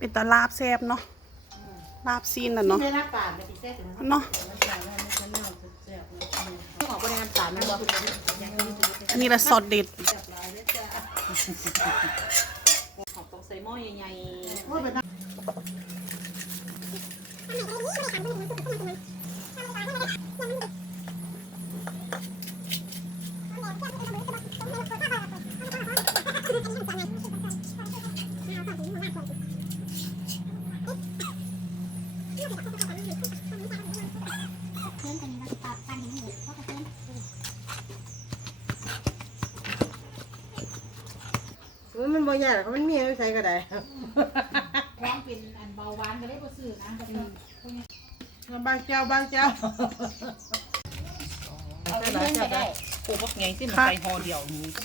เป็นตาลาบแซบเนาะ ลาบซีนน่ะเนาะเนาะเอันนี้ละสดเด็ดต้องใส่หม้อใหญ่มันเบายาญ่แต่ม่เมียไมใช่ก็ได้ร้องเป็นอันเบาหวานก็ได้บาสื่อนะบางเจ้าบางเจ้าค่ะ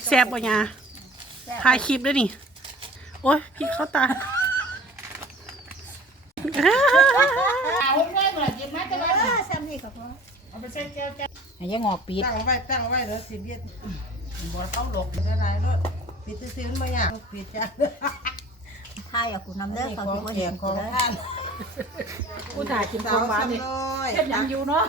แซ่บปะยาถ่ายคลิปด้วยนี่ โอ้ยพี่เข้าตาอาแยังงอปิดตั้งไว้ตั้งไว้เด้อสิเบียดบอกเขาหลบไม่ได้เลาะปิดซื้อมาอย่างปิดจ้ะถ่ายอยากุณนำเด้อขอกูมาเห็นกูได้กูถ่ายกินขางหวานนี่เช็ดยังอยู่เนาะ